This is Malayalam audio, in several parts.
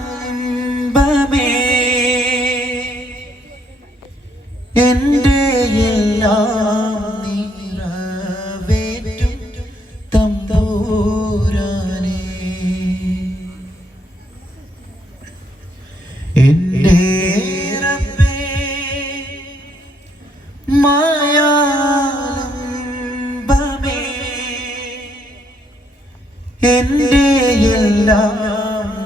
മായാലംബമേ എൻ്റെ എല്ലാം നിറവേറ്റും തമ്പുരാനേ എൻ്റെ റബ്ബേ മായാലംബമേ എൻ്റെ എല്ലാം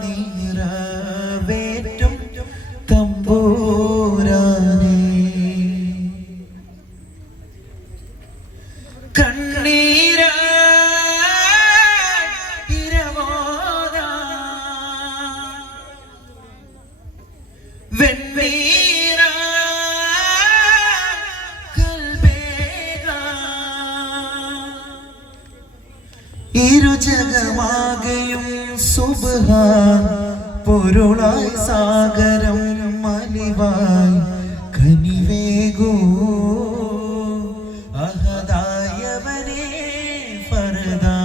നിറവേറ്റും തമ്പുരാനേ കണ്ണീരാ ഇരവോദാ വെണ്ണീരാ കൽബേഗാ ഇരുജഗമാകെയും സുബ്ഹാൻ പൊരുളായി സാഗരം മലിവായി കനിവേകൂ അഹദായവനേ ഫർദാ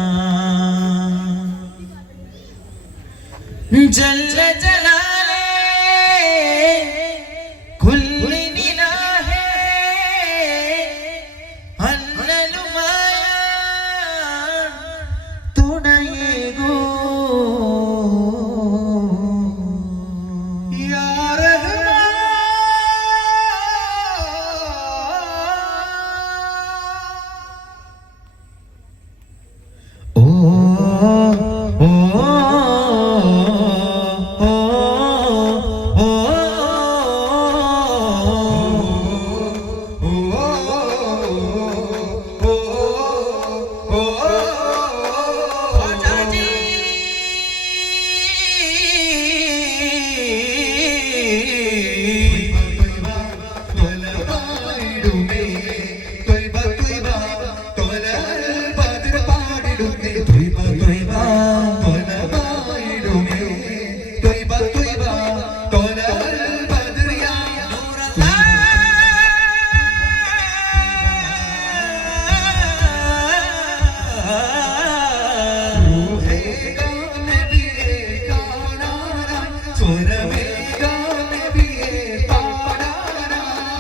ജല്ല ജലാലേ കുല്ലി നിലാഹേ അന്നലുമായ തുണയേകൂ യാ റഹ്മാൻ ഓ ഓ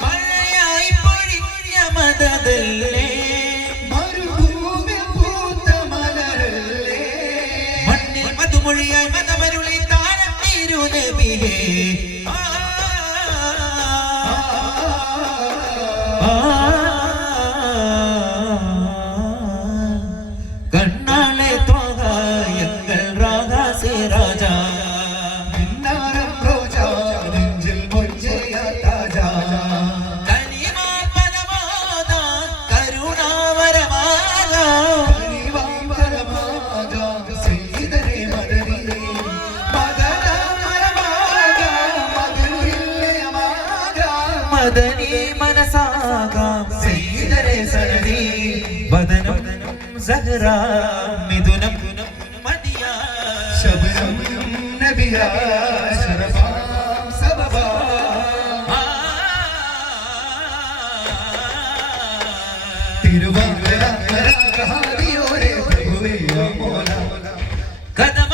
മഴയായി പൊഴിഞ്ഞ മദദല്ലേ മരുഭൂമിൽ പൂത്ത മലരല്ലേ മണ്ണിൽ മധുമൊഴിയായി മദമരുളി താരം തിരുനബിയേ കണ്ണാളെ ത്വഗായങ്ങൾ രാഗാസേ രാജാ മദനി മനസാകാം സയ്യിദരേ സനദി ബദനം സഹറാ മിദുനം മദിയാ ശബ്ദം നബിയാ ശറഫാ സബബാ തിരുവാതിര കഹാദിയോരേ പ്രഭുവേ മോല കദമ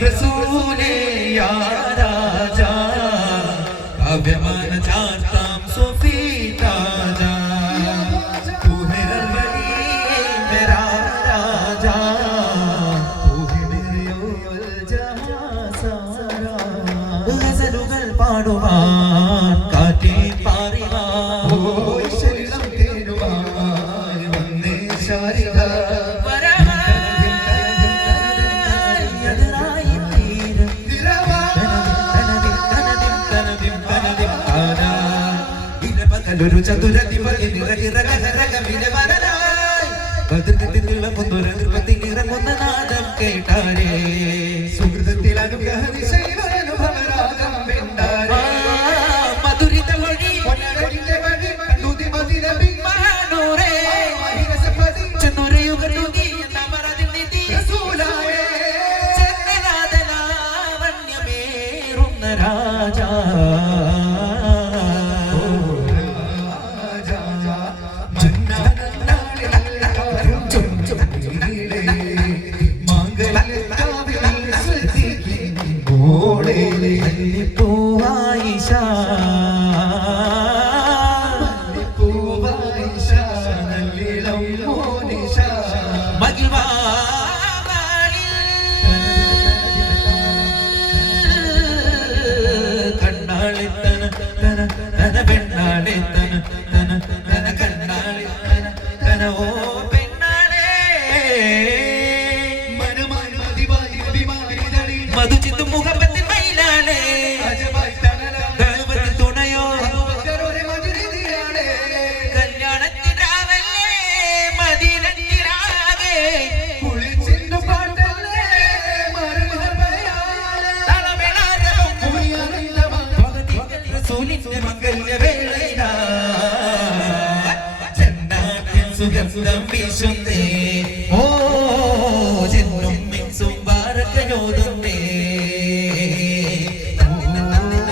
रसूले या राजा अभिमान चाहताम सोफी ताजा तू है रबी मेरा राजा तू है मेरे अव्वल जहां सारा गजलुകൾ പാടുവാൻ കാറ്റി പാറിവാൻ ഓ ശരീരം തേടുവാൻ വന്നേ ശാരിക ഒരു ചതുരത്തിപ്പതി ഇറങ്ങുന്ന നാദം കേട്ടാരേ സുഹൃതത്തിൽ അനുഗ്രഹ മധുരിത വഴി രാജാ സുഗന്ധം വീശുന്നേ